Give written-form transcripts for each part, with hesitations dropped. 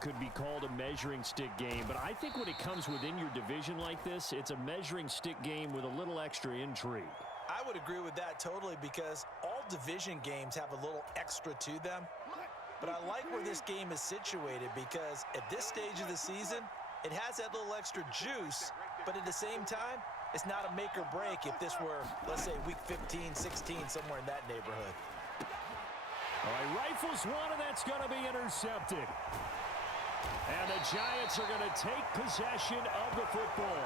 could be called a measuring stick game, but I think when it comes within your division like this, it's a measuring stick game with a little extra intrigue. I would agree with that totally because all division games have a little extra to them. But I like where this game is situated because at this stage of the season, it has that little extra juice, but at the same time, it's not a make or break if this were, let's say, week 15, 16, somewhere in that neighborhood. All right, rifles one, and that's going to be intercepted. And the Giants are going to take possession of the football.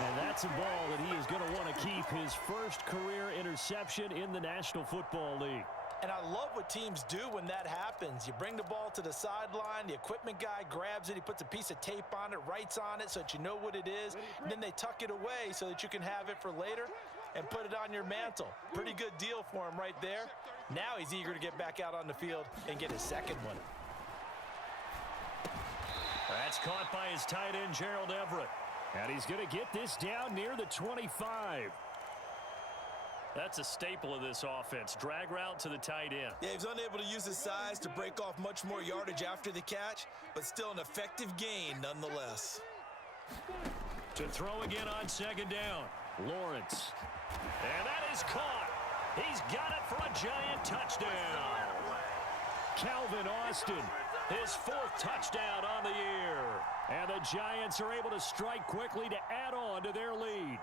And that's a ball that he is going to want to keep, his first career interception in the National Football League. And I love what teams do when that happens. You bring the ball to the sideline, the equipment guy grabs it, he puts a piece of tape on it, writes on it so that you know what it is, and then they tuck it away so that you can have it for later and put it on your mantle. Pretty good deal for him right there. Now he's eager to get back out on the field and get his second one. That's caught by his tight end, Gerald Everett. And he's going to get this down near the 25. That's a staple of this offense. Drag route to the tight end. Yeah, he was unable to use his size to break off much more yardage after the catch, but still an effective gain nonetheless. To throw again on second down, Lawrence. And that is caught. He's got it for a Giant touchdown. Calvin Austin, his fourth touchdown on the year. And the Giants are able to strike quickly to add on to their lead.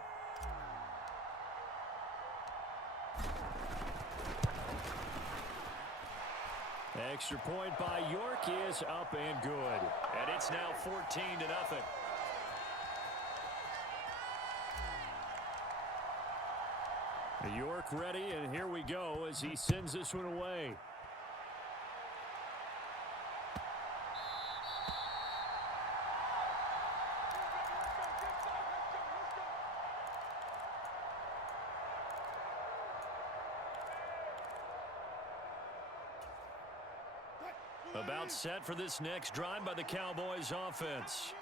Extra point by York is up and good. And it's now 14-0. York ready, and here we go as he sends this one away. About set for this next drive by the Cowboys offense.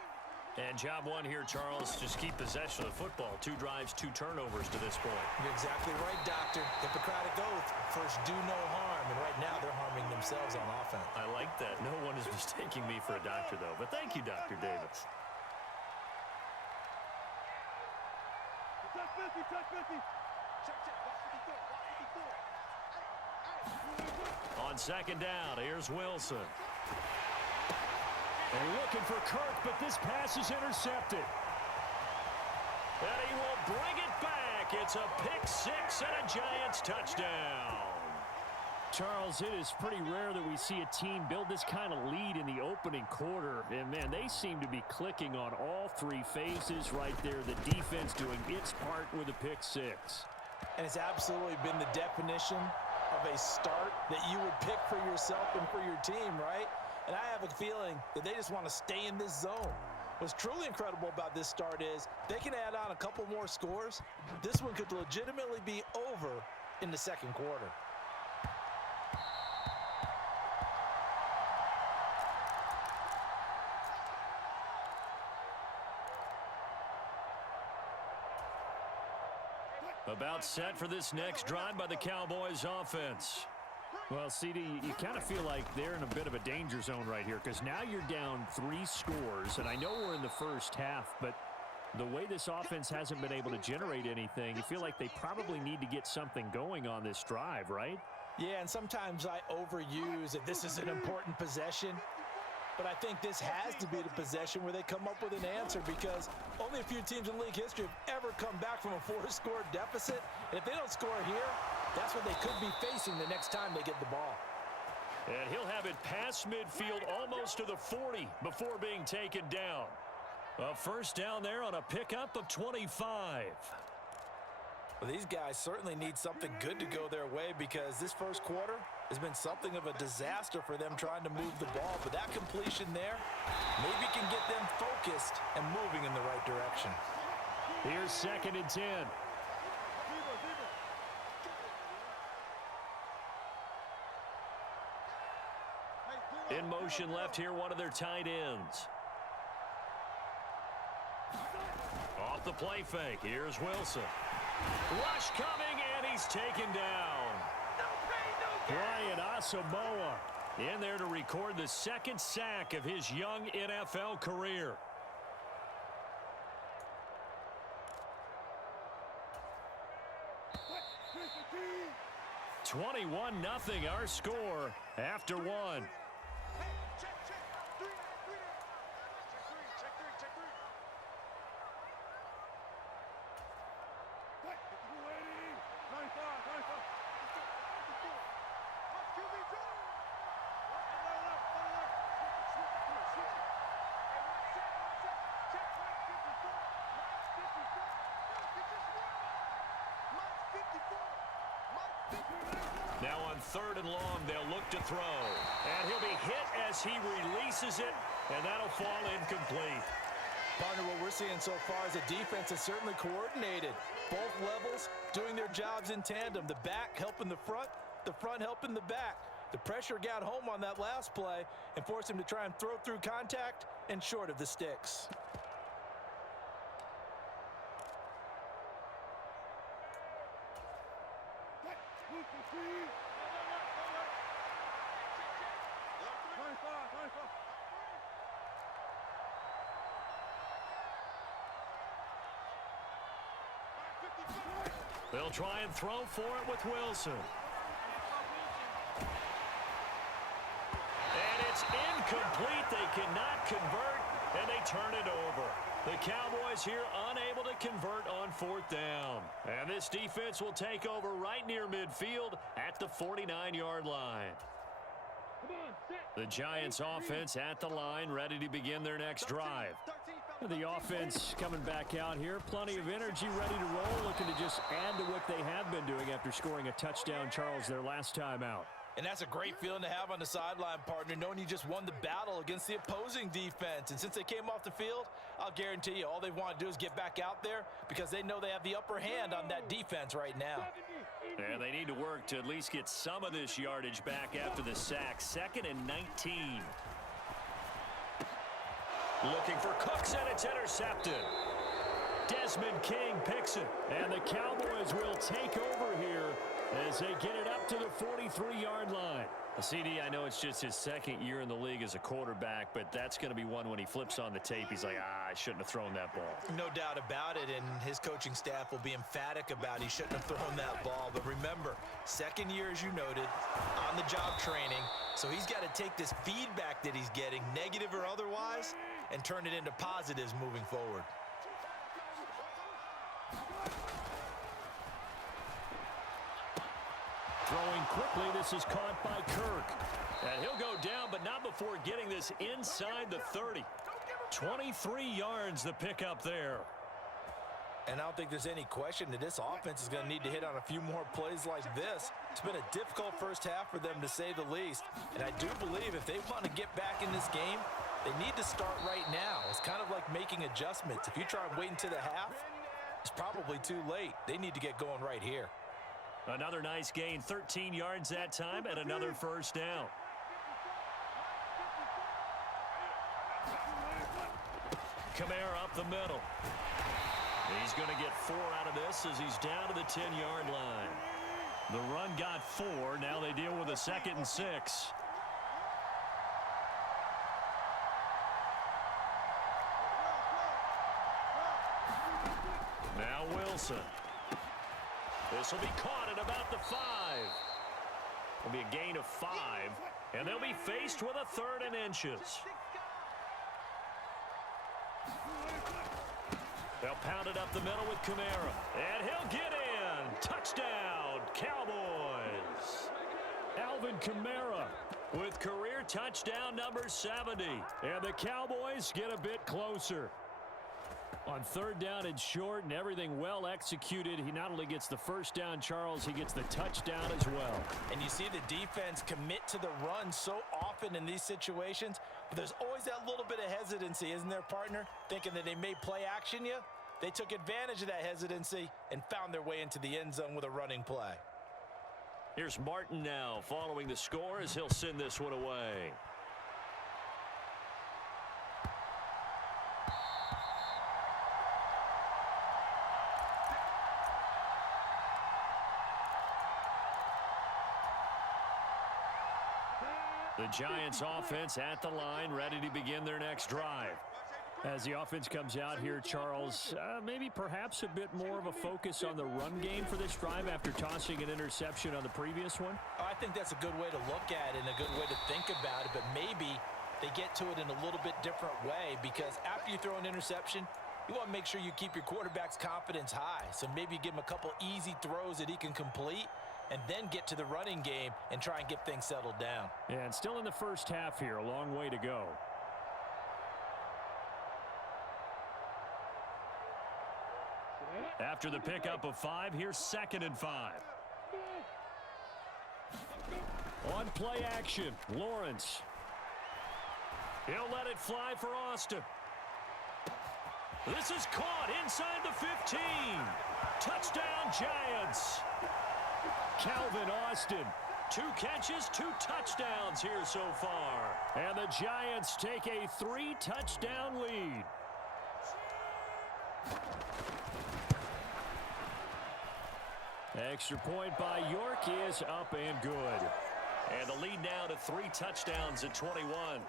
And job one here, Charles, just keep possession of the football. 2 drives, 2 turnovers to this point. You're exactly right, Doctor. Hippocratic oath. First, do no harm. And right now, they're harming themselves on offense. I like that. No one is mistaking me for a doctor, though. But thank you, Dr. Davis. On second down, here's Wilson. They're looking for Kirk, but this pass is intercepted. And he will bring it back. It's a pick-6 and a Giants touchdown. Charles, it is pretty rare that we see a team build this kind of lead in the opening quarter. And, man, they seem to be clicking on all 3 phases right there. The defense doing its part with a pick-6. And it's absolutely been the definition of a start that you would pick for yourself and for your team, right? And I have a feeling that they just want to stay in this zone. What's truly incredible about this start is they can add on a couple more scores. This one could legitimately be over in the second quarter. About set for this next drive by the Cowboys offense. Well, CD, you kind of feel like they're in a bit of a danger zone right here because now you're down 3 scores, and I know we're in the first half, but the way this offense hasn't been able to generate anything, you feel like they probably need to get something going on this drive, right? Yeah, and sometimes I overuse that this is an important possession, but I think this has to be the possession where they come up with an answer because only a few teams in league history have ever come back from a 4-score deficit, and if they don't score here, that's what they could be facing the next time they get the ball. And he'll have it past midfield almost to the 40 before being taken down. A first down there on a pickup of 25. Well, these guys certainly need something good to go their way because this first quarter has been something of a disaster for them trying to move the ball. But that completion there maybe can get them focused and moving in the right direction. Here's 2nd and 10. In motion left here, one of their tight ends. Off the play fake, here's Wilson. Rush coming, and he's taken down. Brian Asamoah in there to record the second sack of his young NFL career. 21-0 our score after one. Now on 3rd and long, they'll look to throw. And he'll be hit as he releases it, and that'll fall incomplete. Partner, what we're seeing so far is the defense is certainly coordinated. Both levels doing their jobs in tandem. The back helping the front helping the back. The pressure got home on that last play and forced him to try and throw through contact and short of the sticks. They'll try and throw for it with Wilson. And it's incomplete. They cannot convert, and they turn it over. The Cowboys here unable to convert on 4th down. And this defense will take over right near midfield at the 49-yard line. The Giants offense at the line, ready to begin their next drive. The offense coming back out here. Plenty of energy, ready to roll, looking to just add to what they have been doing after scoring a touchdown, Charles, their last time out. And that's a great feeling to have on the sideline, partner, knowing you just won the battle against the opposing defense. And since they came off the field, I'll guarantee you all they want to do is get back out there because they know they have the upper hand on that defense right now. And they need to work to at least get some of this yardage back after the sack. 2nd and 19. Looking for Cooks, and it's intercepted. Desmond King picks it, and the Cowboys will take over here as they get it up to the 43-yard line. CD, I know it's just his 2nd year in the league as a quarterback, but that's going to be one when he flips on the tape. He's like, I shouldn't have thrown that ball. No doubt about it, and his coaching staff will be emphatic about he shouldn't have thrown that ball. But remember, 2nd year, as you noted, on-the-job training, so he's got to take this feedback that he's getting, negative or otherwise, and turn it into positives moving forward. Throwing quickly, this is caught by Kirk. And he'll go down, but not before getting this inside the 30. 23 yards the pickup there. And I don't think there's any question that this offense is going to need to hit on a few more plays like this. It's been a difficult first half for them, to say the least. And I do believe if they want to get back in this game, they need to start right now. It's kind of like making adjustments. If you try and wait until the half, it's probably too late. They need to get going right here. Another nice gain, 13 yards that time, and another 1st down. Kamara up the middle. He's going to get 4 out of this as he's down to the 10-yard line. The run got 4. Now they deal with a 2nd and 6. Now Wilson. This will be caught at about the 5. It'll be a gain of 5, and they'll be faced with a 3rd and inches. They'll pound it up the middle with Kamara, and he'll get in. Touchdown, Cowboys. Alvin Kamara with career touchdown number 70, and the Cowboys get a bit closer. On 3rd down and short, and everything well executed. He not only gets the 1st down, Charles, he gets the touchdown as well. And you see the defense commit to the run so often in these situations, but there's always that little bit of hesitancy, isn't there, partner? Thinking that they may play action you. They took advantage of that hesitancy and found their way into the end zone with a running play. Here's Martin now following the score as he'll send this one away. The Giants offense at the line, ready to begin their next drive. As the offense comes out here, Charles, maybe perhaps a bit more of a focus on the run game for this drive after tossing an interception on the previous one? I think that's a good way to look at it and a good way to think about it, but maybe they get to it in a little bit different way, because after you throw an interception, you want to make sure you keep your quarterback's confidence high. So maybe you give him a couple easy throws that he can complete and then get to the running game and try and get things settled down. And still in the first half here, a long way to go. After the pickup of 5, here's 2nd and 5. On play action, Lawrence. He'll let it fly for Austin. This is caught inside the 15. Touchdown, Giants. Calvin Austin, 2 catches, 2 touchdowns here so far. And the Giants take a 3-touchdown lead. Extra point by York is up and good. And the lead now to 3 touchdowns at 21.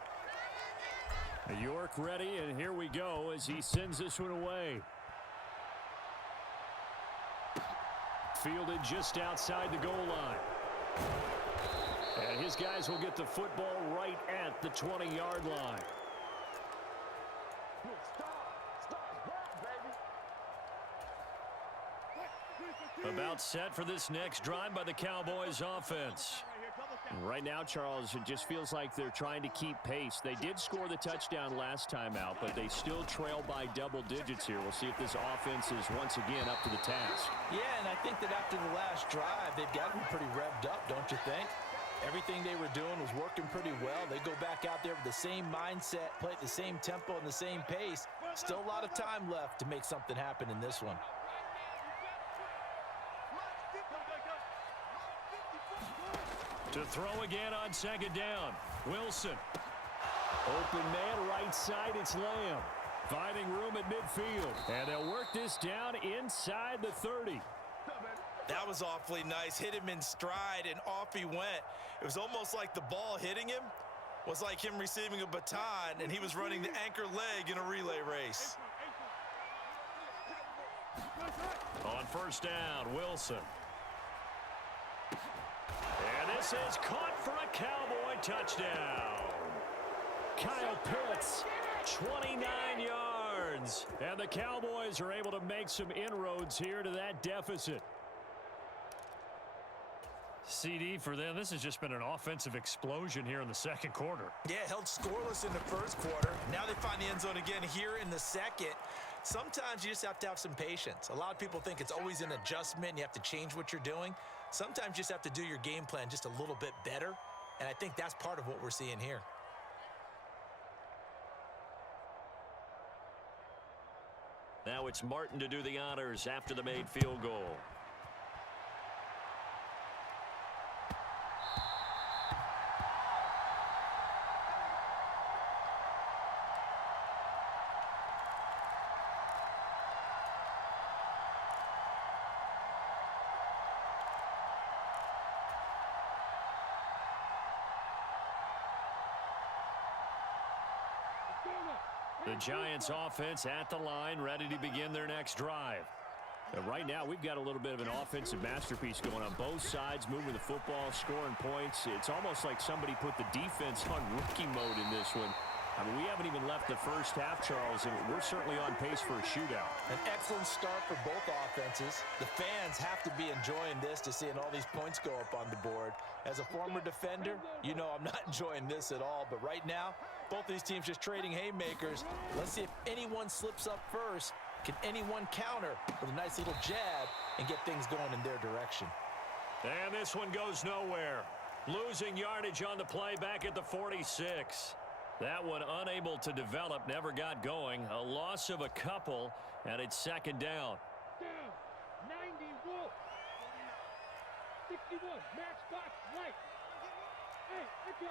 York ready, and here we go as he sends this one away. Fielded just outside the goal line. And his guys will get the football right at the 20-yard line. About set for this next drive by the Cowboys offense. Right now, Charles, it just feels like they're trying to keep pace. They did score the touchdown last time out, but they still trail by double digits here. We'll see if this offense is once again up to the task. Yeah, and I think that after the last drive, they've got to be pretty revved up, don't you think? Everything they were doing was working pretty well. They go back out there with the same mindset, play at the same tempo and the same pace. Still a lot of time left to make something happen in this one. To throw again on 2nd down. Wilson. Open man right side, it's Lamb. Finding room at midfield. And they'll work this down inside the 30. That was awfully nice. Hit him in stride, and off he went. It was almost like the ball hitting him was like him receiving a baton, and he was running the anchor leg in a relay race. On 1st down, Wilson. And this is caught for a Cowboy touchdown. Kyle Pitts, 29 yards. And the Cowboys are able to make some inroads here to that deficit. CD for them, this has just been an offensive explosion here in the 2nd quarter. Yeah, held scoreless in the 1st quarter. Now they find the end zone again here in the 2nd. Sometimes you just have to have some patience. A lot of people think it's always an adjustment. You have to change what you're doing. Sometimes you just have to do your game plan just a little bit better. And I think that's part of what we're seeing here. Now it's Martin to do the honors after the made field goal. The Giants offense at the line, ready to begin their next drive. Right now, we've got a little bit of an offensive masterpiece going on both sides, moving the football, scoring points. It's almost like somebody put the defense on rookie mode in this one. I mean, we haven't even left the first half, Charles, and we're certainly on pace for a shootout. An excellent start for both offenses. The fans have to be enjoying this, to seeing all these points go up on the board. As a former defender, you know I'm not enjoying this at all. But right now, both these teams just trading haymakers. Let's see if anyone slips up first. Can anyone counter with a nice little jab and get things going in their direction? And this one goes nowhere. Losing yardage on the play back at the 46. That one unable to develop, never got going. A loss of a couple, and it's 2nd down. Down, 90 Wolf. 61, match box, right. Hey, let's go.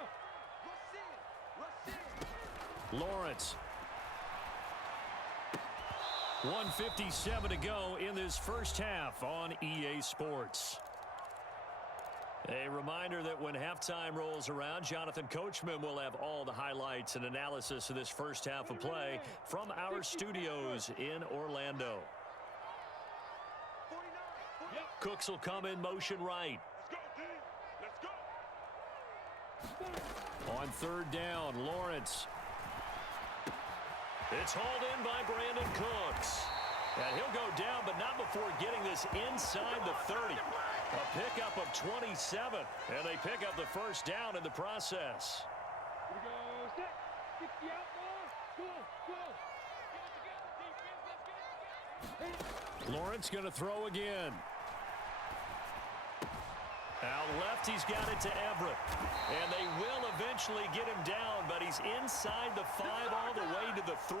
Lawrence. 1:57 to go in this first half on EA Sports. A reminder that when halftime rolls around, Jonathan Coachman will have all the highlights and analysis of this first half of play from our studios in Orlando. Cooks will come in motion right. On third down, Lawrence. It's hauled in by Brandon Cooks. And he'll go down, but not before getting this inside the 30. A pickup of 27, and they pick up the first down in the process. Here we go. Set. Get the outlaw. Go. Lawrence going to throw again. Out left, he's got it to Everett. And they will eventually get him down, but he's inside the 5 all the way to the 3.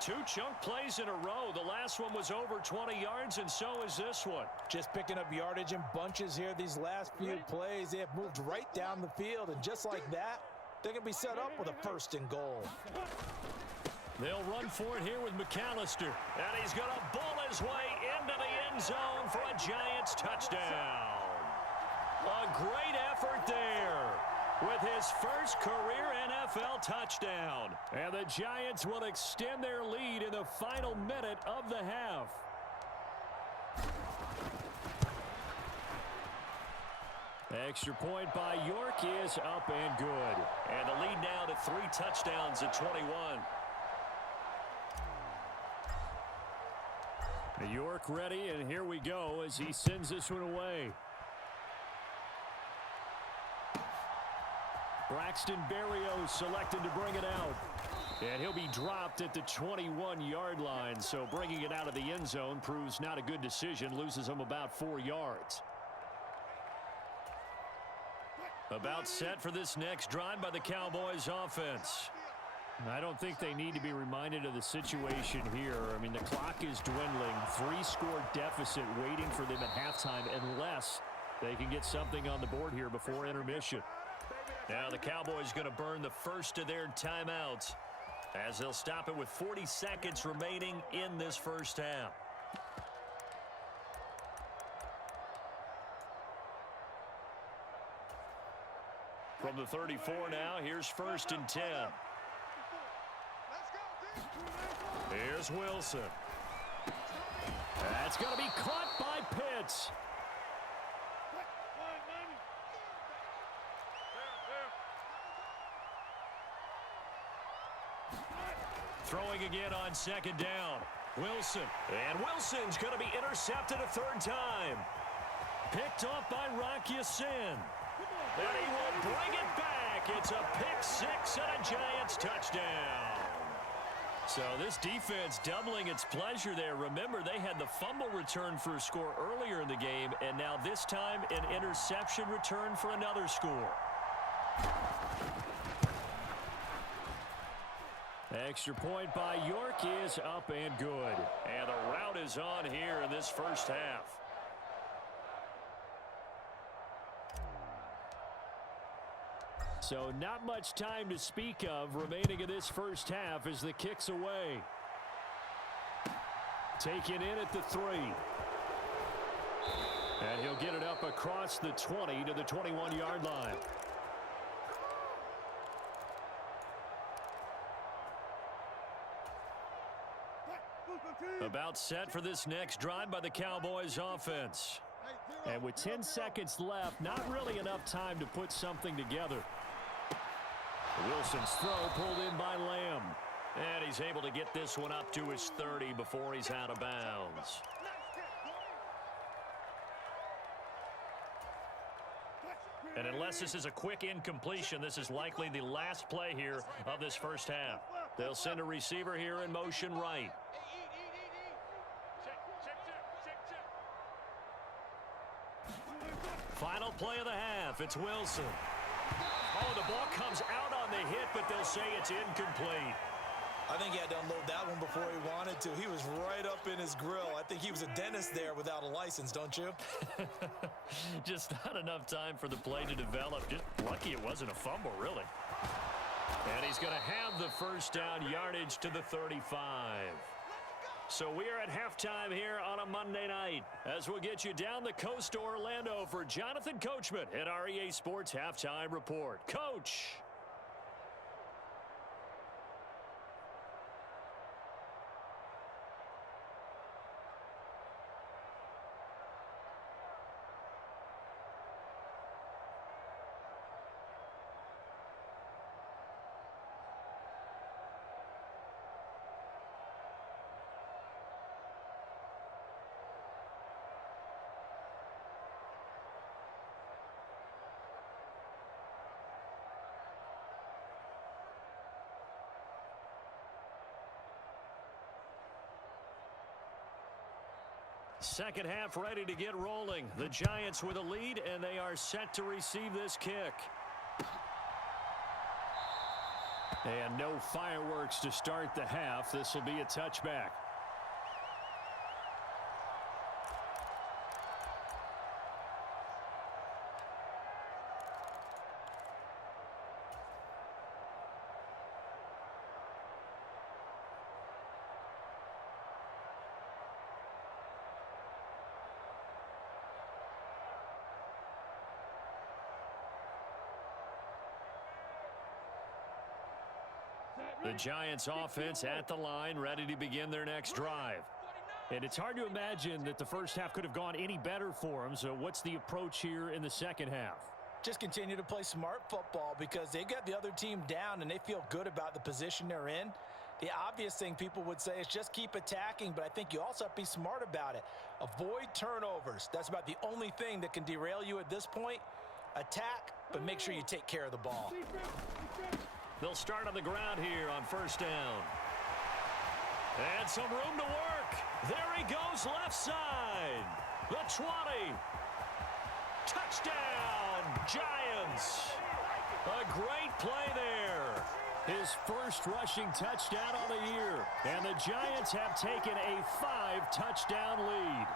2 chunk plays in a row. The last one was over 20 yards, and so is this one. Just picking up yardage in bunches here. These last few plays, they have moved right down the field, and just like that, they're going to be set up with a 1st and goal. They'll run for it here with McAllister. And he's going to bull his way into the end zone for a Giants touchdown. A great effort there with his first career NFL touchdown. And the Giants will extend their lead in the final minute of the half. Extra point by York is up and good. And the lead now to 3 touchdowns at 21. York ready, and here we go as he sends this one away. Braxton Berrios selected to bring it out. And he'll be dropped at the 21-yard line, so bringing it out of the end zone proves not a good decision, loses him about 4 yards. About set for this next drive by the Cowboys offense. I don't think they need to be reminded of the situation here. I mean, the clock is dwindling. 3-score deficit waiting for them at halftime unless they can get something on the board here before intermission. Now the Cowboys going to burn the first of their timeouts as they'll stop it with 40 seconds remaining in this first half. From the 34 now, here's 1st and 10. Here's Wilson. That's going to be caught by Pitts. Throwing again on 2nd down. Wilson. And Wilson's going to be intercepted a 3rd time. Picked off by Rock Ya-Sin. And he will bring it back. It's a pick 6 and a Giants touchdown. So this defense doubling its pleasure there. Remember, they had the fumble return for a score earlier in the game, and now this time an interception return for another score. Extra point by York is up and good. And the rout is on here in this first half. So not much time to speak of remaining in this first half as the kick's away. Taken in at the 3. And he'll get it up across the 20 to the 21-yard line. About set for this next drive by the Cowboys offense. And with 10 seconds left, not really enough time to put something together. Wilson's throw pulled in by Lamb. And he's able to get this one up to his 30 before he's out of bounds. And unless this is a quick incompletion, this is likely the last play here of this first half. They'll send a receiver here in motion right. Final play of the half. It's Wilson. Oh, the ball comes out on the hit, but they'll say it's incomplete. I think he had to unload that one before he wanted to. He was right up in his grill. I think he was a dentist there without a license, don't you? Just not enough time for the play to develop. Just lucky it wasn't a fumble, really. And he's going to have the first down, yardage to the 35. So we are at halftime here on a Monday night as we'll get you down the coast to Orlando for Jonathan Coachman at our EA Sports Halftime Report. Coach. Second half ready to get rolling. The Giants with a lead, and they are set to receive this kick. And no fireworks to start the half. This will be a touchback. The Giants offense at the line, ready to begin their next drive. And it's hard to imagine that the first half could have gone any better for them. So what's the approach here in the second half? Just continue to play smart football because they got the other team down and they feel good about the position they're in. The obvious thing people would say is just keep attacking, but I think you also have to be smart about it. Avoid turnovers. That's about the only thing that can derail you at this point. Attack, but make sure you take care of the ball. They'll start on the ground here on first down. And some room to work. There he goes left side. The 20. Touchdown, Giants. A great play there. His first rushing touchdown on the year. And the Giants have taken a 5-touchdown lead.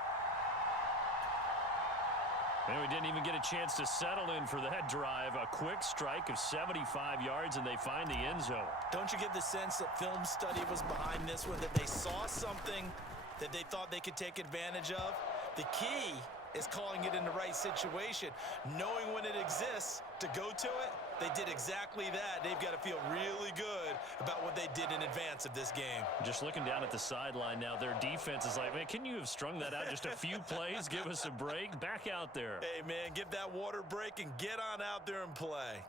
And we didn't even get a chance to settle in for that drive. A quick strike of 75 yards, and they find the end zone. Don't you get the sense that film study was behind this one, that they saw something that they thought they could take advantage of? The key is calling it in the right situation, knowing when it exists to go to it. They did exactly that. They've got to feel really good about what they did in advance of this game. Just looking down at the sideline now, their defense is like, man, can you have strung that out just a few plays? Give us a break. Back out there. Hey, man, give that water break and get on out there and play.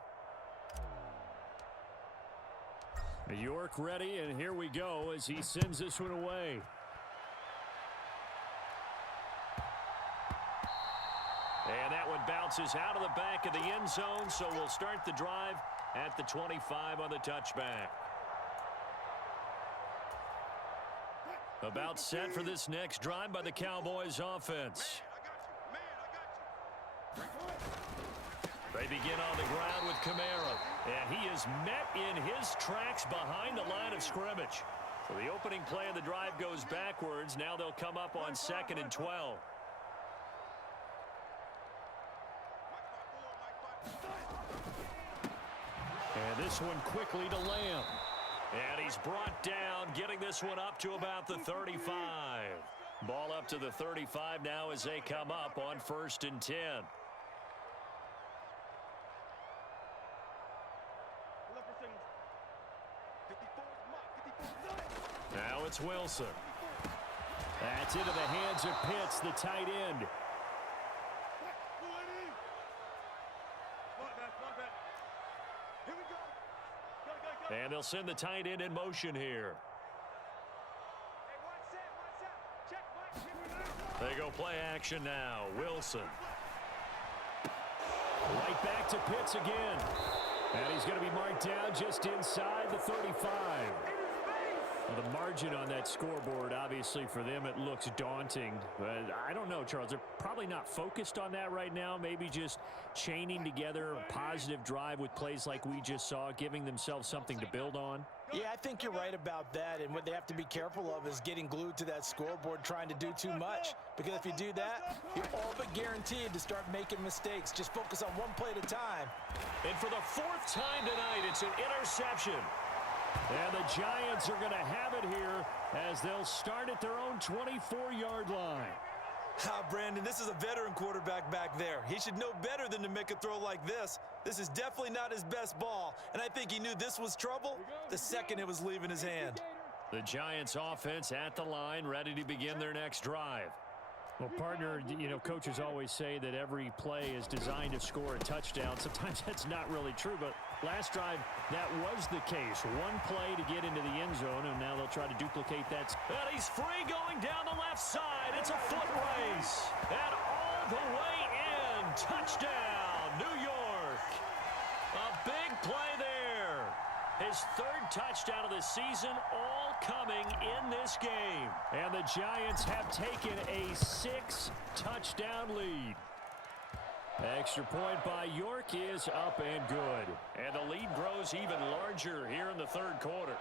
York ready, and here we go as he sends this one away. And that one bounces out of the back of the end zone, so we'll start the drive at the 25 on the touchback. About set for this next drive by the Cowboys offense. They begin on the ground with Kamara, and he is met in his tracks behind the line of scrimmage. So the opening play of the drive goes backwards. Now they'll come up on 2nd and 12. And this one quickly to Lamb. And he's brought down, getting this one up to about the 35. Ball up to the 35 now as they come up on 1st and 10. Now it's Wilson. That's into the hands of Pitts, the tight end. And they'll send the tight end in motion here. They go play action now. Wilson. Right back to Pitts again. And he's going to be marked down just inside the 35. Well, the margin on that scoreboard, obviously, for them, it looks daunting. But I don't know, Charles. They're probably not focused on that right now. Maybe just chaining together a positive drive with plays like we just saw, giving themselves something to build on. Yeah, I think you're right about that. And what they have to be careful of is getting glued to that scoreboard, trying to do too much. Because if you do that, you're all but guaranteed to start making mistakes. Just focus on one play at a time. And for the 4th time tonight, it's an interception. And the Giants are going to have it here as they'll start at their own 24-yard line. Brandon, this is a veteran quarterback back there. He should know better than to make a throw like this. This is definitely not his best ball, and I think he knew this was trouble the second it was leaving his hand. The Giants offense at the line, ready to begin their next drive. Well, partner, you know, coaches always say that every play is designed to score a touchdown. Sometimes that's not really true, but last drive, that was the case. One play to get into the end zone, and now they'll try to duplicate that. And he's free going down the left side. It's a foot race. And all the way in. Touchdown, New York. A big play there. His third touchdown of the season, all coming in this game. And the Giants have taken a 6-touchdown lead. Extra point by York is up and good. And the lead grows even larger here in the third quarter.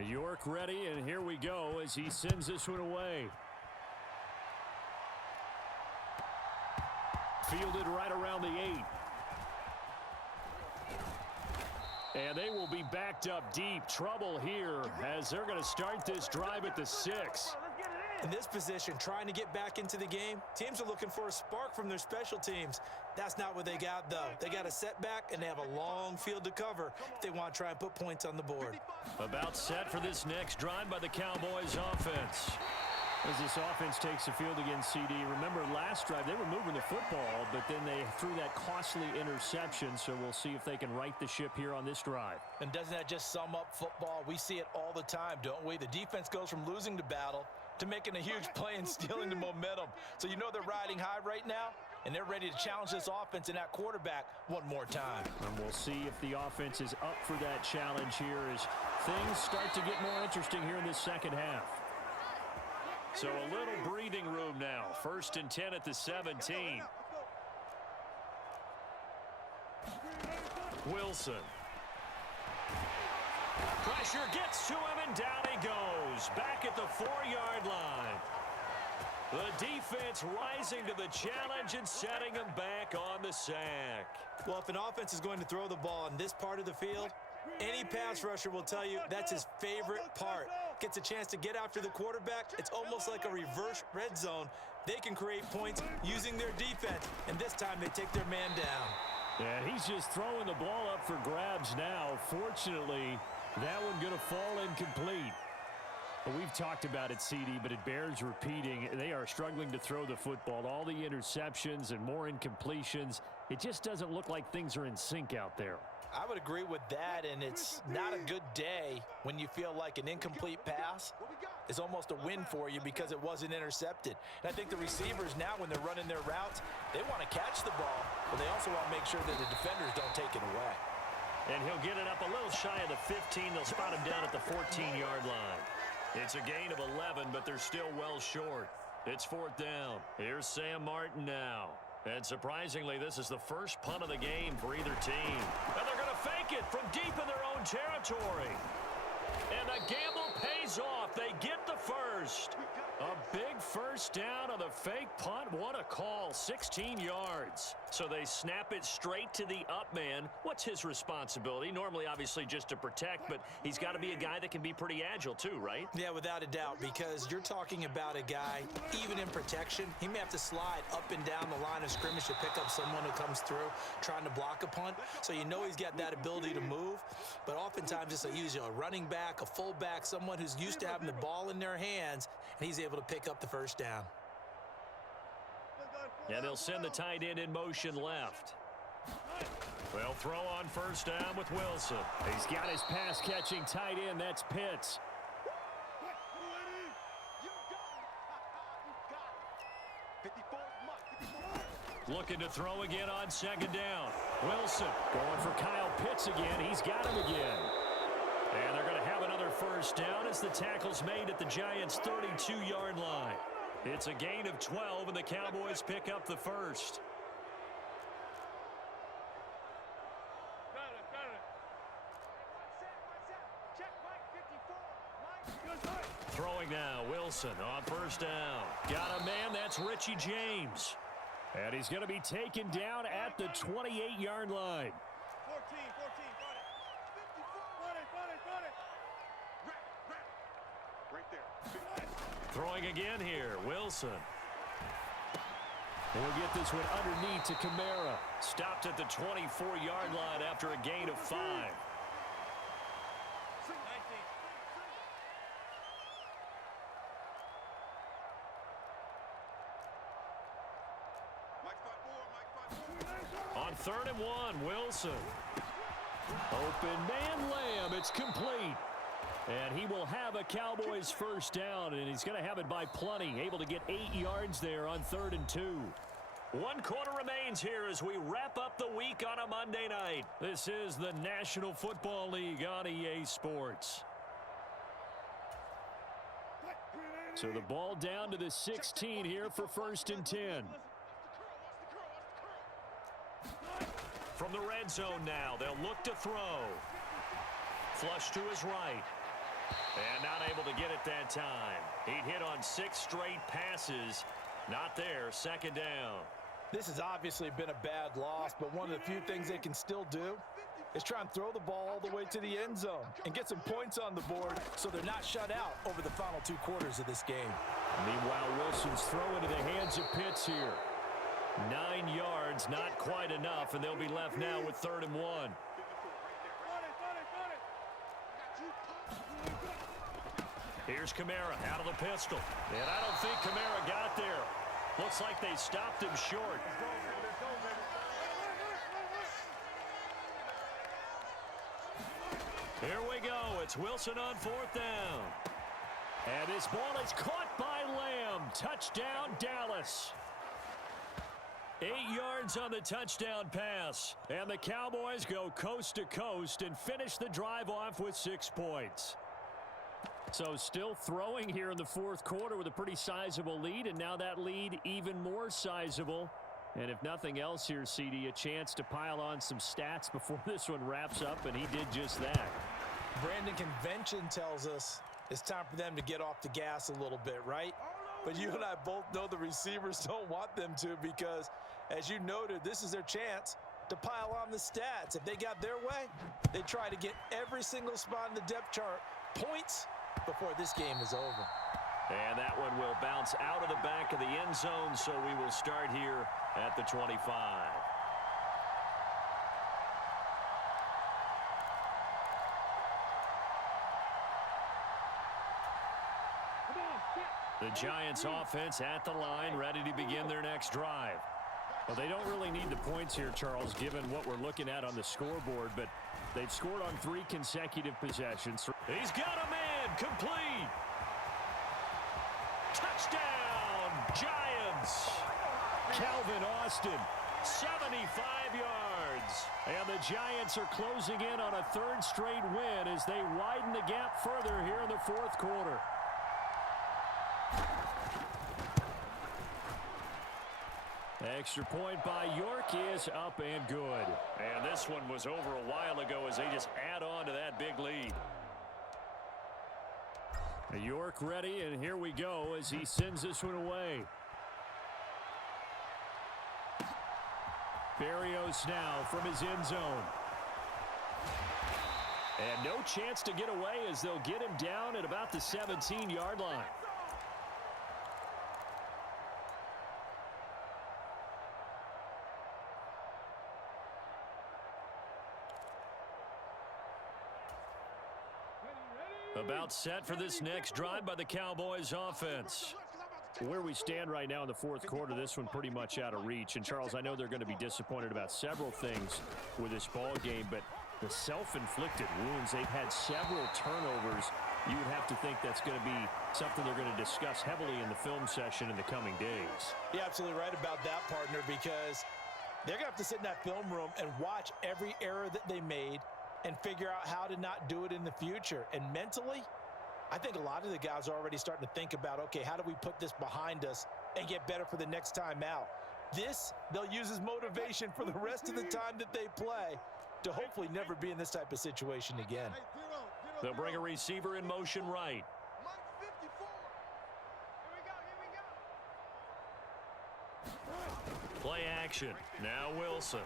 York ready, and here we go as he sends this one away. Fielded right around the 8. And they will be backed up deep. Trouble here as they're going to start this drive at the 6. In this position, trying to get back into the game, teams are looking for a spark from their special teams. That's not what they got, though. They got a setback, and they have a long field to cover if they want to try and put points on the board. About set for this next drive by the Cowboys offense. As this offense takes the field against CD, remember last drive they were moving the football, but then they threw that costly interception, so we'll see if they can right the ship here on this drive. And doesn't that just sum up football? We see it all the time, don't we? The defense goes from losing the battle to making a huge play and stealing the momentum. So you know they're riding high right now, and they're ready to challenge this offense and that quarterback one more time. And we'll see if the offense is up for that challenge here as things start to get more interesting here in this second half. So a little breathing room now. 1st and 10 at the 17. Wilson. Pressure gets to him, and down he goes. Back at the 4-yard line. The defense rising to the challenge and setting him back on the sack. Well, if an offense is going to throw the ball in this part of the field, any pass rusher will tell you that's his favorite part. Gets a chance to get after the quarterback. It's almost like a reverse red zone. They can create points using their defense, and this time they take their man down. Yeah, he's just throwing the ball up for grabs now. Fortunately, that one going to fall incomplete. Well, we've talked about it, CD, but it bears repeating. They are struggling to throw the football. All the interceptions and more incompletions. It just doesn't look like things are in sync out there. I would agree with that, and it's not a good day when you feel like an incomplete pass is almost a win for you because it wasn't intercepted. And I think the receivers now, when they're running their routes, they want to catch the ball, but they also want to make sure that the defenders don't take it away. And he'll get it up a little shy of the 15. They'll spot him down at the 14-yard line. It's a gain of 11, but they're still well short. It's 4th down. Here's Sam Martin now. And surprisingly, this is the first punt of the game for either team. And they're going to fake it from deep in their own territory. And the gamble pays off. They get the first. A big first down on the fake punt. What a call. 16 yards. So they snap it straight to the up man. What's his responsibility? Normally, obviously, just to protect, but he's got to be a guy that can be pretty agile too, right? Yeah, without a doubt, because you're talking about a guy, even in protection, he may have to slide up and down the line of scrimmage to pick up someone who comes through trying to block a punt. So you know he's got that ability to move, but oftentimes it's usually a running back, a fullback, someone who's used to having the ball in their hands, and he's able to pick up the first down. And they'll send the tight end in motion left. They'll throw on first down with Wilson. He's got his pass-catching tight end. That's Pitts. Looking to throw again on 2nd down. Wilson going for Kyle Pitts again. He's got him again. And they're going to have another first down as the tackle's made at the Giants' 32-yard line. It's a gain of 12, and the Cowboys pick up the first. Throwing now, Wilson on first down. Got a man, that's Richie James. And he's going to be taken down at the 28-yard line. Right there. Throwing again here, Wilson. And we'll get this one underneath to Kamara. Stopped at the 24-yard line after a gain of 5. On 3rd and 1, Wilson. Open man, Lamb. It's complete. And he will have a Cowboys first down, and he's going to have it by plenty. Able to get 8 yards there on 3rd and 2. 1 quarter remains here as we wrap up the week on a Monday night. This is the National Football League on EA Sports. So the ball down to the 16 here for 1st and 10. From the red zone now, they'll look to throw. Flush to his right. And not able to get it that time. He'd hit on 6 straight passes. Not there, 2nd down. This has obviously been a bad loss, but one of the few things they can still do is try and throw the ball all the way to the end zone and get some points on the board so they're not shut out over the final 2 quarters of this game. Meanwhile, Wilson's throw into the hands of Pitts here. 9 yards, not quite enough, and they'll be left now with 3rd and 1. Here's Kamara out of the pistol. And I don't think Kamara got there. Looks like they stopped him short. Here we go. It's Wilson on 4th down. And this ball is caught by Lamb. Touchdown, Dallas. 8 yards on the touchdown pass. And the Cowboys go coast to coast and finish the drive off with 6 points. So still throwing here in the 4th quarter with a pretty sizable lead, and now that lead even more sizable. And if nothing else here, CD, a chance to pile on some stats before this one wraps up, and he did just that. Brandon, convention tells us it's time for them to get off the gas a little bit, right? But you and I both know the receivers don't want them to, because, as you noted, this is their chance to pile on the stats. If they got their way, they try to get every single spot in the depth chart points before this game is over. And that one will bounce out of the back of the end zone, so we will start here at the 25. The Giants offense at the line, ready to begin their next drive. Well, they don't really need the points here, Charles, given what we're looking at on the scoreboard, but they've scored on 3 consecutive possessions. He's got a man, complete. Touchdown, Giants. Calvin Austin, 75 yards. And the Giants are closing in on a 3rd straight win as they widen the gap further here in the 4th quarter. Extra point by York is up and good. And this one was over a while ago as they just add on to that big lead. York ready, and here we go as he sends this one away. Berrios now from his end zone. And no chance to get away as they'll get him down at about the 17-yard line. About set for this next drive by the Cowboys offense. Where we stand right now in the 4th quarter, this one pretty much out of reach. And, Charles, I know they're going to be disappointed about several things with this ball game, but the self-inflicted wounds, they've had several turnovers. You would have to think that's going to be something they're going to discuss heavily in the film session in the coming days. You're absolutely right about that, partner, because they're going to have to sit in that film room and watch every error that they made and figure out how to not do it in the future. And mentally, I think a lot of the guys are already starting to think about, okay, how do we put this behind us and get better for the next time out? This, they'll use as motivation for the rest of the time that they play to hopefully never be in this type of situation again. They'll bring a receiver in motion right. Play action. Now Wilson.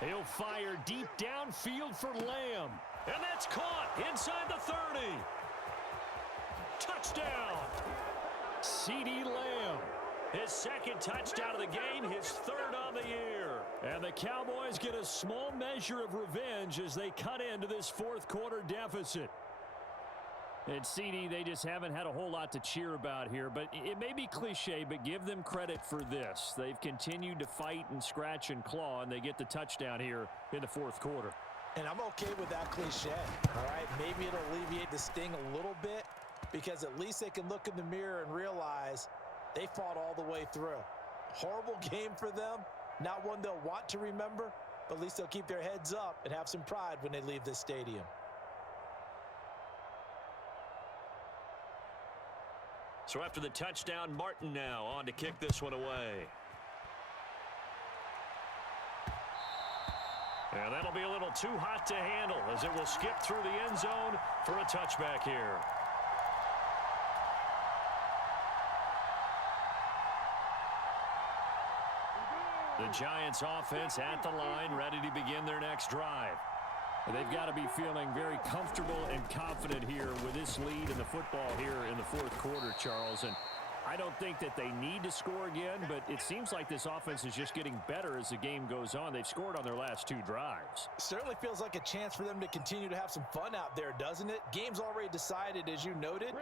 He'll fire deep downfield for Lamb. And that's caught inside the 30. Touchdown. CeeDee Lamb. His second touchdown of the game, his third on the year. And the Cowboys get a small measure of revenge as they cut into this fourth quarter deficit. And CeeDee, they just haven't had a whole lot to cheer about here. But it may be cliche, but give them credit for this. They've continued to fight and scratch and claw, and they get the touchdown here in the fourth quarter. And I'm okay with that cliche, all right? Maybe it'll alleviate the sting a little bit because at least they can look in the mirror and realize they fought all the way through. Horrible game for them, not one they'll want to remember, but at least they'll keep their heads up and have some pride when they leave this stadium. So after the touchdown, Martin now on to kick this one away. And that'll be a little too hot to handle as it will skip through the end zone for a touchback here. The Giants offense at the line, ready to begin their next drive. They've got to be feeling very comfortable and confident here with this lead in the football here in the fourth quarter, Charles. And I don't think that they need to score again, but it seems like this offense is just getting better as the game goes on. They've scored on their last two drives. Certainly feels like a chance for them to continue to have some fun out there, doesn't it? Game's already decided, as you noted.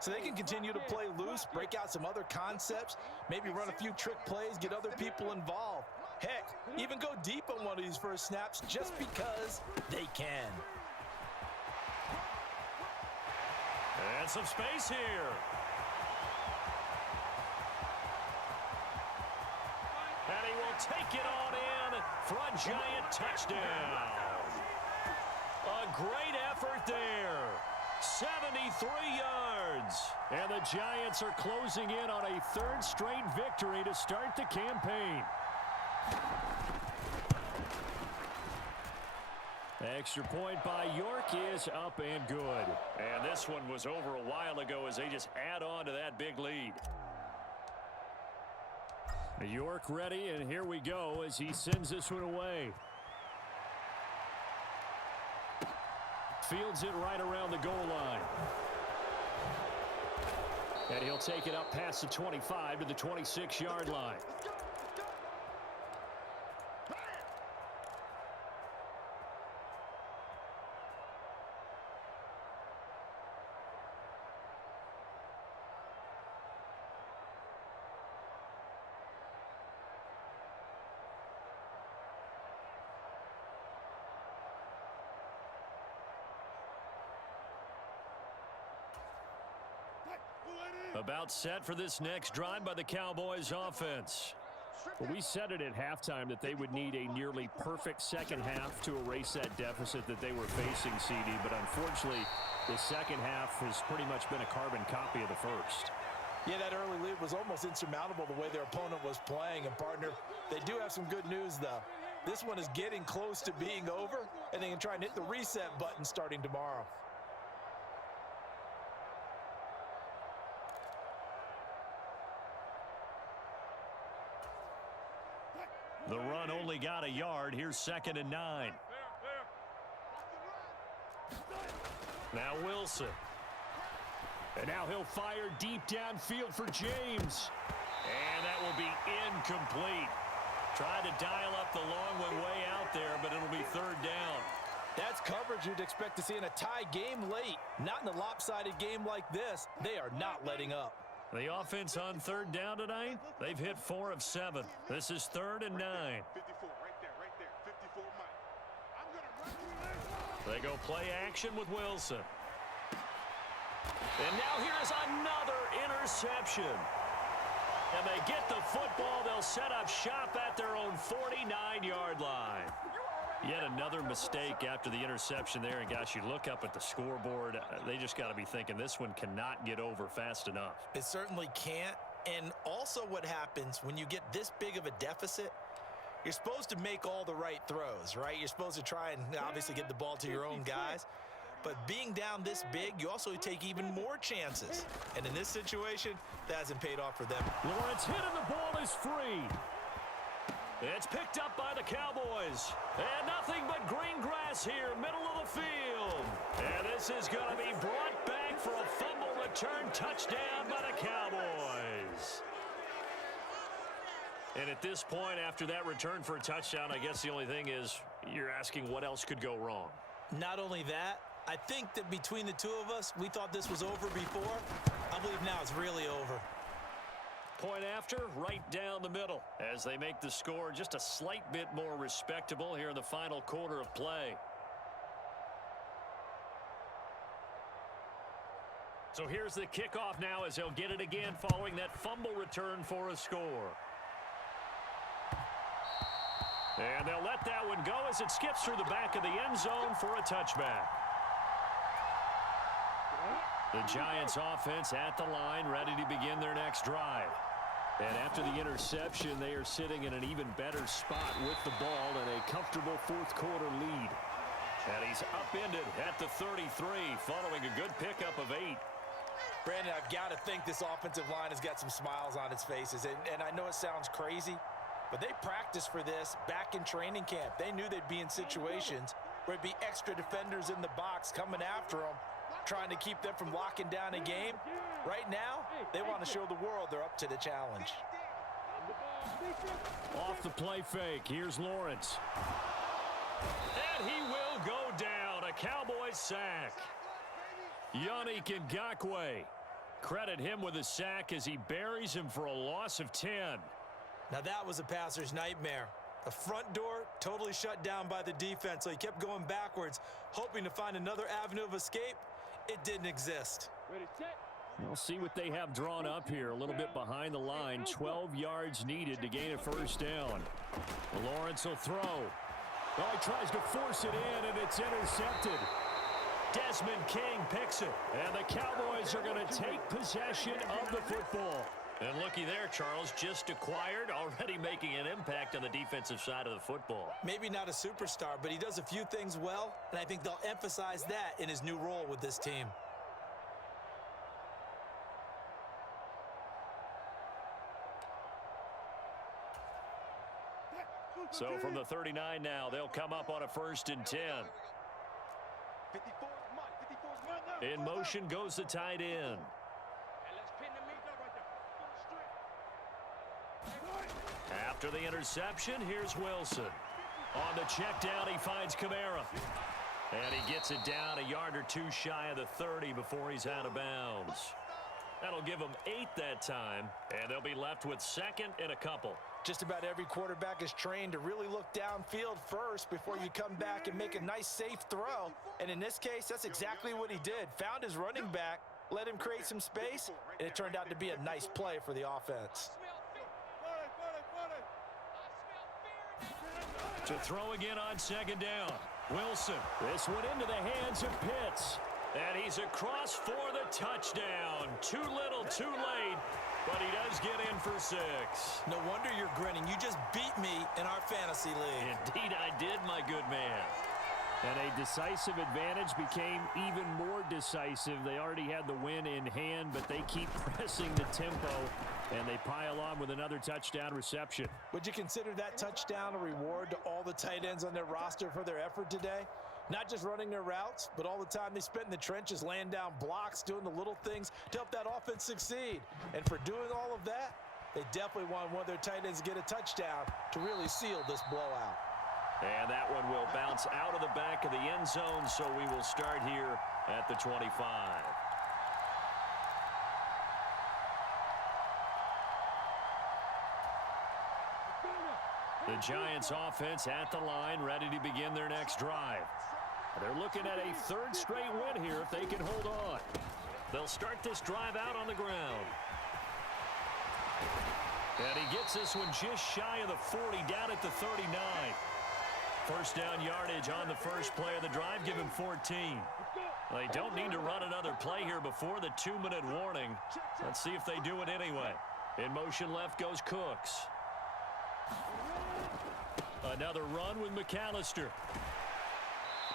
So they can continue to play loose, break out some other concepts, maybe run a few trick plays, get other people involved. Heck, even go deep on one of these first snaps just because they can. And some space here. And he will take it on in for a giant touchdown. A great effort there. 73 yards. And the Giants are closing in on a third straight victory to start the campaign. Extra point by York is up and good. And this one was over a while ago as they just add on to that big lead. York ready, and here we go as he sends this one away. Fields it right around the goal line. And he'll take it up past the 25 to the 26-yard line. About set for this next drive by the Cowboys offense. Well, we said it at halftime that they would need a nearly perfect second half to erase that deficit that they were facing, CeeDee. But unfortunately, the second half has pretty much been a carbon copy of the first. Yeah, that early lead was almost insurmountable the way their opponent was playing. And, partner, they do have some good news, though. This one is getting close to being over, and they can try and hit the reset button starting tomorrow. The run only got a yard. Here's 2nd and 9. Now Wilson. And now he'll fire deep downfield for James. And that will be incomplete. Tried to dial up the long one way out there, but it'll be 3rd down. That's coverage you'd expect to see in a tie game late. Not in a lopsided game like this. They are not letting up. The offense on 3rd down tonight, they've hit 4 of 7. This is 3rd and 9. 54, right there. 54 Mike. I'm gonna run through this. They go play action with Wilson. And now here's another interception. And they get the football. They'll set up shop at their own 49-yard line. Yet another mistake after the interception there. And, gosh, you look up at the scoreboard. They just got to be thinking this one cannot get over fast enough. It certainly can't. And also what happens when you get this big of a deficit, you're supposed to make all the right throws, right? You're supposed to try and obviously get the ball to your own guys. But being down this big, you also take even more chances. And in this situation, that hasn't paid off for them. Lawrence hit and the ball is free. It's picked up by the Cowboys. And nothing but green grass here, middle of the field. And this is going to be brought back for a fumble return touchdown by the Cowboys. And at this point, after that return for a touchdown, I guess the only thing is you're asking what else could go wrong. Not only that, I think that between the two of us, we thought this was over before. I believe now it's really over. Point after, right down the middle, as they make the score just a slight bit more respectable here in the final quarter of play. So here's the kickoff now as they'll get it again following that fumble return for a score. And they'll let that one go as it skips through the back of the end zone for a touchback. The Giants offense at the line, ready to begin their next drive. And after the interception, they are sitting in an even better spot with the ball and a comfortable fourth quarter lead. And he's upended at the 33 following a good pickup of 8. Brandon, I've got to think this offensive line has got some smiles on its faces. And I know it sounds crazy, but they practiced for this back in training camp. They knew they'd be in situations where it'd be extra defenders in the box coming after them, trying to keep them from locking down a game. Right now, they want to show the world they're up to the challenge. Off the play fake, here's Lawrence. And he will go down, a Cowboys sack. Yannick Ngakoue. Credit him with a sack as he buries him for a loss of 10. Now that was a passer's nightmare. The front door totally shut down by the defense, so he kept going backwards, hoping to find another avenue of escape. It didn't exist. Ready, set. We'll see what they have drawn up here. A little bit behind the line. 12 yards needed to gain a first down. Lawrence will throw. Oh, he tries to force it in, and it's intercepted. Desmond King picks it. And the Cowboys are going to take possession of the football. And looky there, Charles, just acquired, already making an impact on the defensive side of the football. Maybe not a superstar, but he does a few things well, and I think they'll emphasize that in his new role with this team. So from the 39 now, they'll come up on a 1st and 10. 54's mine. 54's mine. In motion goes the tight end. After the interception, here's Wilson. On the check down, he finds Kamara. And he gets it down a yard or two shy of the 30 before he's out of bounds. That'll give them 8 that time, and they'll be left with 2nd and a couple. Just about every quarterback is trained to really look downfield first before you come back and make a nice, safe throw. And in this case, that's exactly what he did. Found his running back, let him create some space, and it turned out to be a nice play for the offense. To throw again on 2nd down. Wilson. This one into the hands of Pitts. And he's across for the touchdown. Too little, too late. But he does get in for 6. No wonder you're grinning. You just beat me in our fantasy league. Indeed I did, my good man. And a decisive advantage became even more decisive. They already had the win in hand, but they keep pressing the tempo, and they pile on with another touchdown reception. Would you consider that touchdown a reward to all the tight ends on their roster for their effort today? Not just running their routes, but all the time they spent in the trenches laying down blocks, doing the little things to help that offense succeed. And for doing all of that, they definitely want one of their tight ends to get a touchdown to really seal this blowout. And that one will bounce out of the back of the end zone, so we will start here at the 25. The Giants offense at the line, ready to begin their next drive. They're looking at a 3rd straight win here if they can hold on. They'll start this drive out on the ground. And he gets this one just shy of the 40, down at the 39. First down yardage on the first play of the drive, give him 14. They don't need to run another play here before the 2-minute warning. Let's see if they do it anyway. In motion left goes Cooks. Another run with McAllister.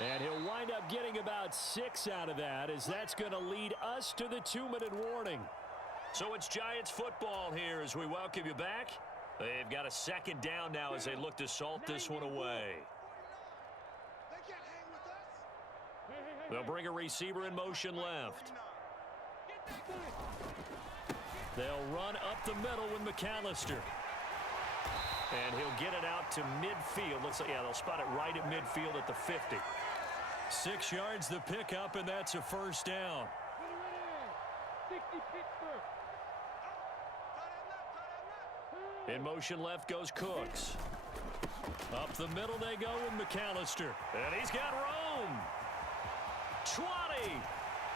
And he'll wind up getting about 6 out of that, as that's going to lead us to the 2-minute warning. So it's Giants football here as we welcome you back. They've got a second down now as they look to salt this one away. They can't hang with us. They'll bring a receiver in motion left. They'll run up the middle with McAllister. And he'll get it out to midfield. Looks like, yeah, they'll spot it right at midfield at the 50. 6 yards the pickup, and that's a first down. In motion left goes Cooks. Up the middle they go with McAllister. And he's got room. 20.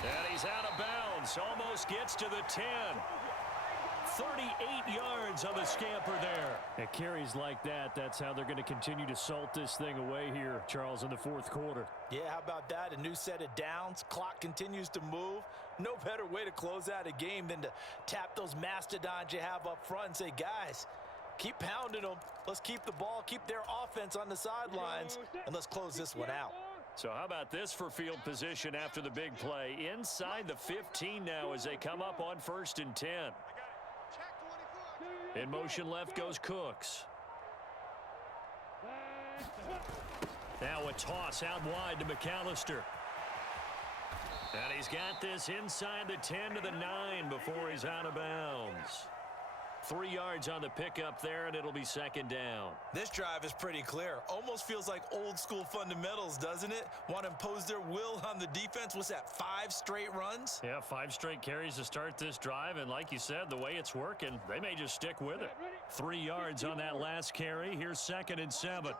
And he's out of bounds. Almost gets to the 10. 38 yards on the scamper there. At carries like that, that's how they're going to continue to salt this thing away here, Charles, in the fourth quarter. Yeah, how about that? A new set of downs. Clock continues to move. No better way to close out a game than to tap those mastodons you have up front and say, guys, keep pounding them. Let's keep the ball, keep their offense on the sidelines, and let's close this one out. So how about this for field position after the big play? Inside the 15 now as they come up on 1st and 10. In motion left goes Cooks. Now a toss out wide to McAllister. And he's got this inside the 10 to the 9 before he's out of bounds. 3 yards on the pickup there, and it'll be second down. This drive is pretty clear. Almost feels like old school fundamentals, doesn't it? Want to impose their will on the defense. What's that, 5 straight runs? Yeah, 5 straight carries to start this drive, and like you said, the way it's working, they may just stick with it. 3 yards on that last carry. Here's 2nd and 7.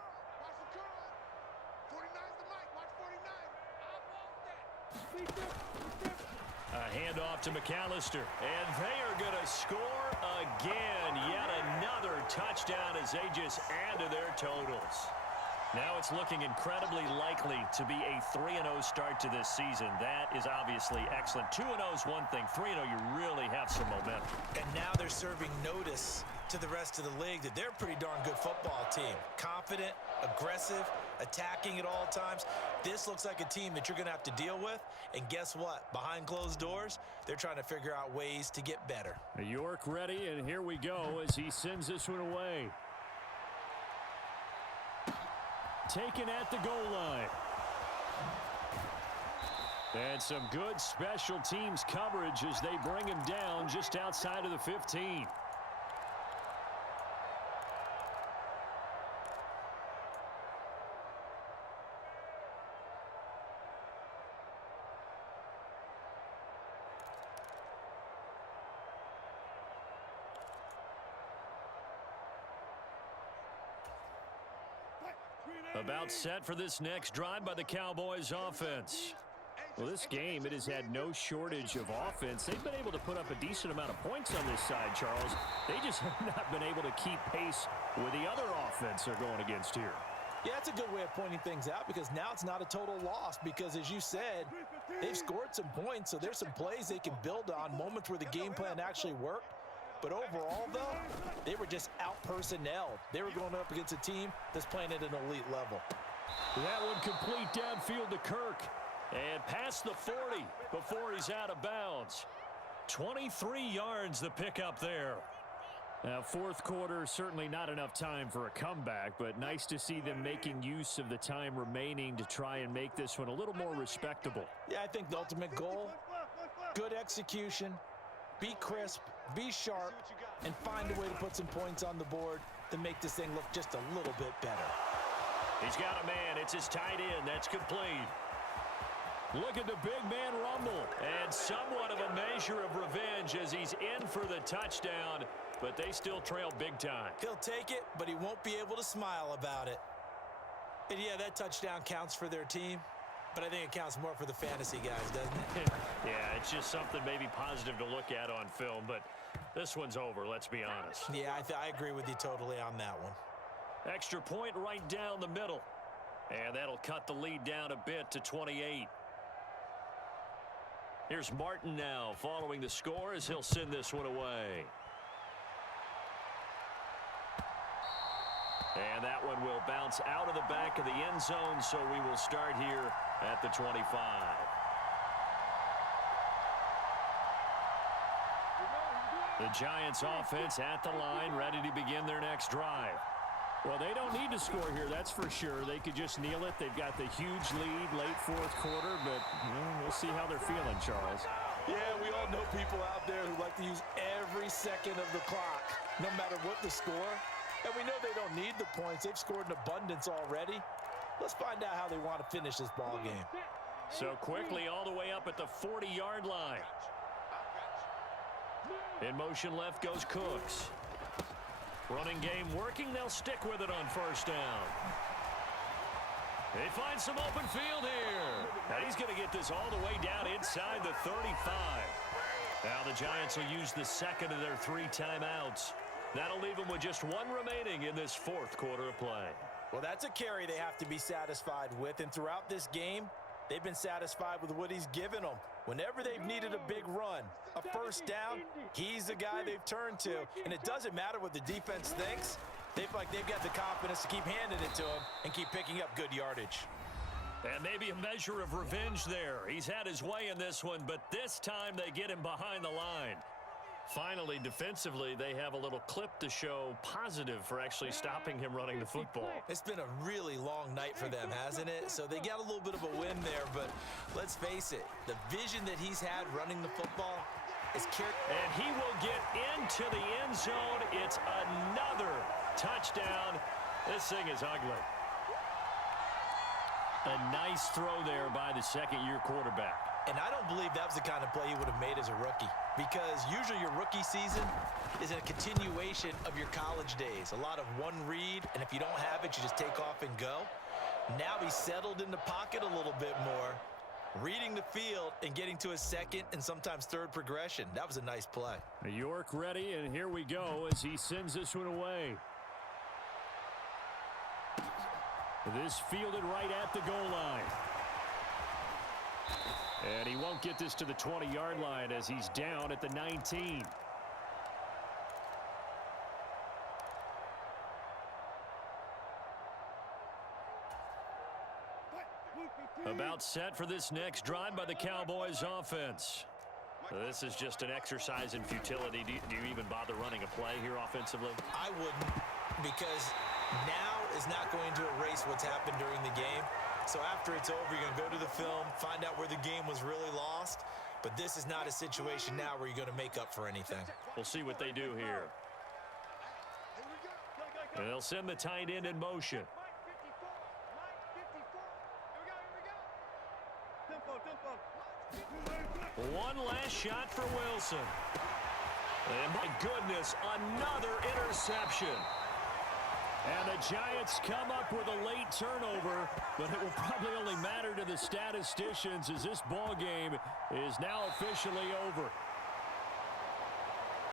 A handoff to McAllister, and they are going to score again. Yet another touchdown as they just add to their totals. Now it's looking incredibly likely to be a 3-0 start to this season. That is obviously excellent. 2-0 is one thing. 3-0, you really have some momentum. And now they're serving notice to the rest of the league that they're a pretty darn good football team. Confident, aggressive, attacking at all times. This looks like a team that you're going to have to deal with. And guess what? Behind closed doors, they're trying to figure out ways to get better. York ready, and here we go as he sends this one away. Taken at the goal line. And some good special teams coverage as they bring him down just outside of the 15. About set for this next drive by the Cowboys offense. Well, this game, it has had no shortage of offense. They've been able to put up a decent amount of points on this side, Charles. They just have not been able to keep pace with the other offense they're going against here. Yeah, that's a good way of pointing things out because now it's not a total loss because, as you said, they've scored some points, so there's some plays they can build on, moments where the game plan actually worked. But overall, though, they were just out-personnel. They were going up against a team that's playing at an elite level. That one complete downfield to Kirk. And past the 40 before he's out of bounds. 23 yards the pickup there. Now, fourth quarter, certainly not enough time for a comeback, but nice to see them making use of the time remaining to try and make this one a little more respectable. Yeah, I think the ultimate goal, good execution, be crisp, be sharp, and find a way to put some points on the board to make this thing look just a little bit better. He's got a man. It's his tight end. That's complete. Look at the big man rumble. And somewhat of a measure of revenge as he's in for the touchdown, but they still trail big time. He'll take it, but he won't be able to smile about it. And yeah, that touchdown counts for their team, but I think it counts more for the fantasy guys, doesn't it? Yeah, it's just something maybe positive to look at on film, but this one's over, let's be honest. Yeah, I agree with you totally on that one. Extra point right down the middle. And that'll cut the lead down a bit to 28. Here's Martin now following the score as he'll send this one away. And that one will bounce out of the back of the end zone, so we will start here at the 25. The Giants offense at the line, ready to begin their next drive. Well, they don't need to score here, that's for sure. They could just kneel it. They've got the huge lead late fourth quarter, but we'll see how they're feeling, Charles. Yeah, we all know people out there who like to use every second of the clock, no matter what the score. And we know they don't need the points. They've scored in abundance already. Let's find out how they want to finish this ball game. So quickly all the way up at the 40-yard line. In motion left goes Cooks. Running game working. They'll stick with it on first down. They find some open field here. And he's going to get this all the way down inside the 35. Now the Giants will use the second of their 3 timeouts. That'll leave them with just 1 remaining in this fourth quarter of play. Well, that's a carry they have to be satisfied with. And throughout this game, they've been satisfied with what he's given them. Whenever they've needed a big run, a first down, he's the guy they've turned to. And it doesn't matter what the defense thinks. They've got the confidence to keep handing it to him and keep picking up good yardage. And maybe a measure of revenge there. He's had his way in this one, but this time they get him behind the line. Finally, defensively, they have a little clip to show positive for actually stopping him running the football. It's been a really long night for them, hasn't it? So they got a little bit of a win there, but let's face it, the vision that he's had running the football is carried. And he will get into the end zone. It's another touchdown. This thing is ugly. A nice throw there by the second-year quarterback. And I don't believe that was the kind of play he would have made as a rookie, because usually your rookie season is a continuation of your college days. A lot of one read, and if you don't have it, you just take off and go. Now he's settled in the pocket a little bit more, reading the field and getting to his second and sometimes third progression. That was a nice play. York ready, and here we go as he sends this one away. This fielded right at the goal line. And he won't get this to the 20-yard line as he's down at the 19. About set for this next drive by the Cowboys offense. This is just an exercise in futility. Do you even bother running a play here offensively? I wouldn't, because now is not going to erase what's happened during the game. So after it's over, you're going to go to the film, find out where the game was really lost. But this is not a situation now where you're going to make up for anything. We'll see what they do here. And they'll send the tight end in motion. One last shot for Wilson. And my goodness, another interception. And the Giants come up with a late turnover, but it will probably only matter to the statisticians as this ball game is now officially over.